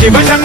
Motivation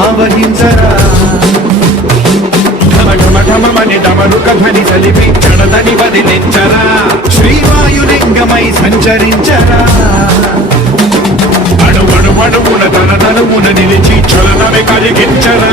ఆవహించరా? ఢమ డమరుక ధ్వని సలిపి చడదని వదిలించరా శ్రీవాయులింగమై సంచరించరా? అణువణు అణువున తన తనువున నిలిచి చలనమే కలిగించరా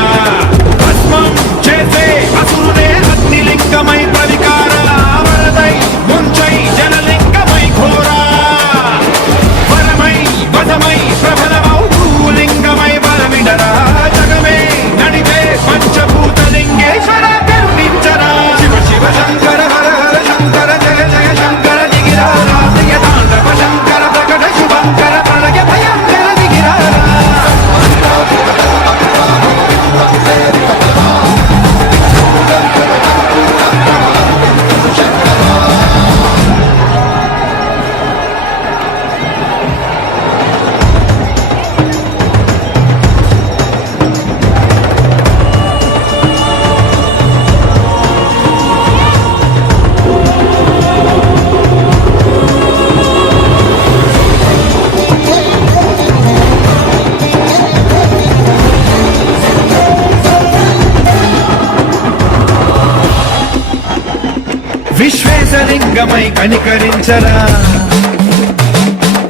విశ్వేశలింగమై కనికరించరా.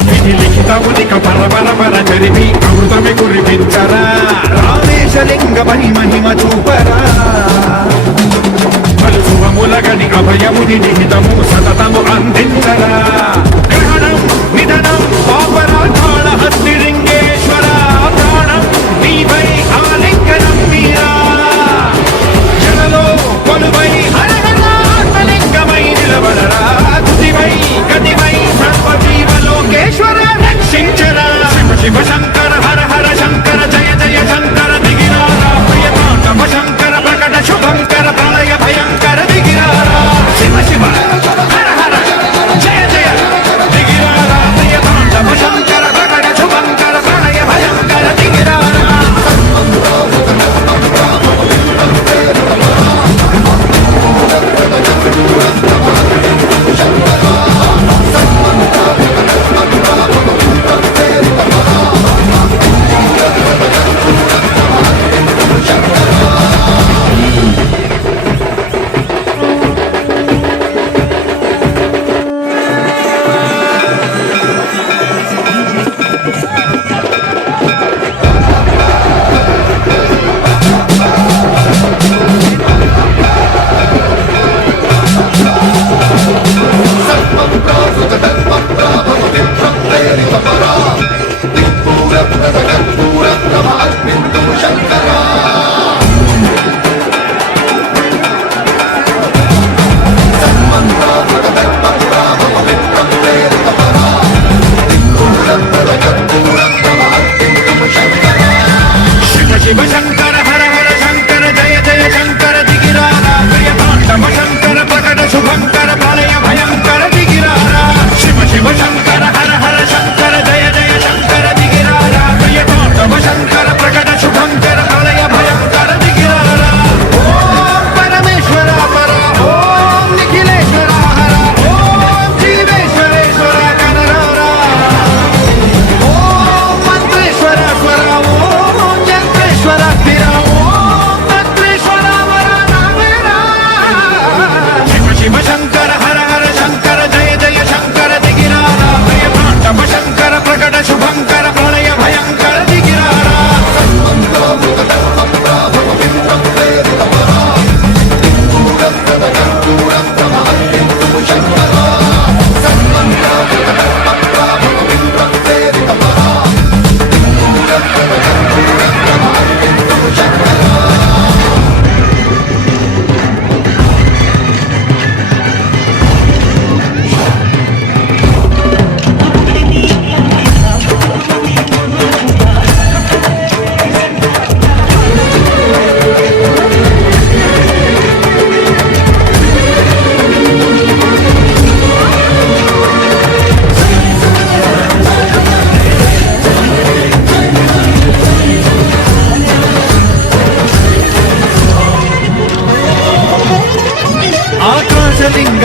విధి లిఖితమునిక పరపరపర పర చరిమి అమృతమి కురిపించరా. రామేశలింగ మహి మహిమ చూపరా. పలు శుభములగని అభయముని నిహితము సతతము అందించరా.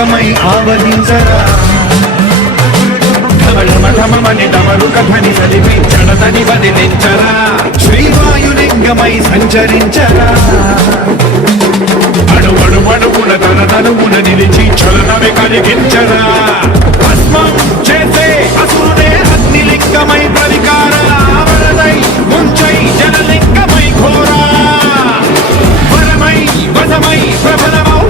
రాగమై ఆవహించరా శ్రీవాయులింగమై సంచరించరా? తన తనుగున నిలిచి చలనమే కలిగించరా? భస్మం చేసే అసురుడే అగ్నిలింగమై ప్రతికార ముంచై జనలింగమై ఘోరా? వరమై వసమై ప్రబలమౌ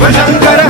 Sivasankara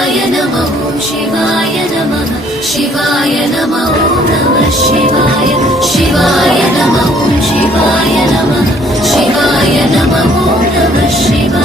Shiva Namah Om Shiva Namah Shivaya Shiva Om Namah Shivaya Shivaya Namah Om Shivaya Namah Shivaya Namah Om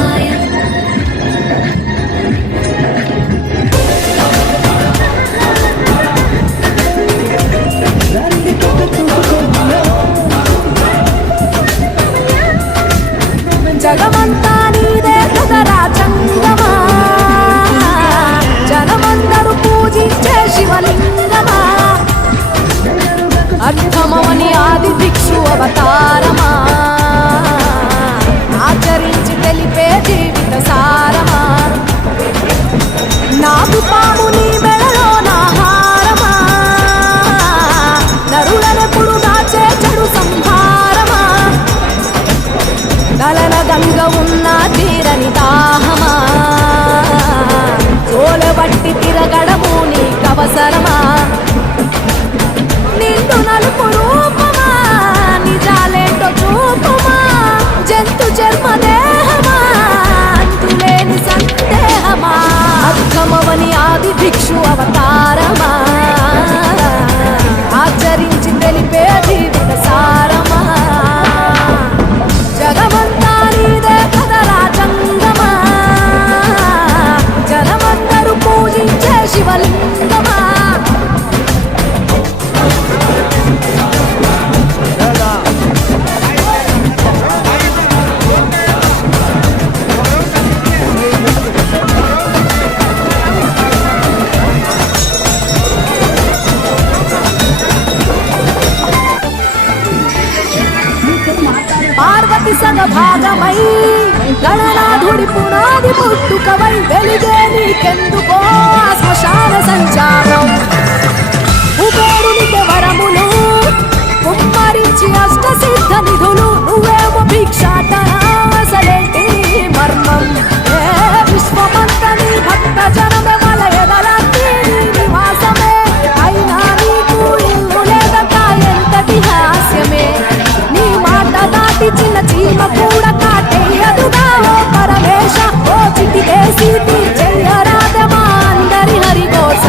జన్మ కూడా కాటేయదుగా ఓ పరమేశ ఓ చిటి వేసి తీర్చేయరాదమా అందరి హరి కోస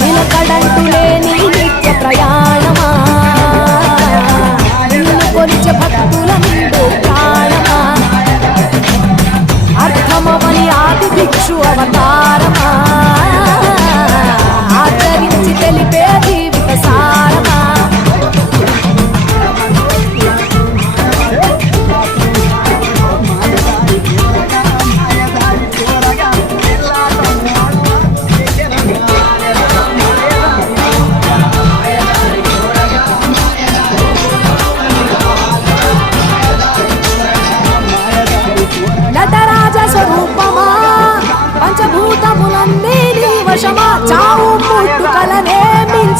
నిలకడంటూ అవతారమా? ఆచరించి తెలిపేది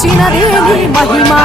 చేసినదే నీ మహిమా?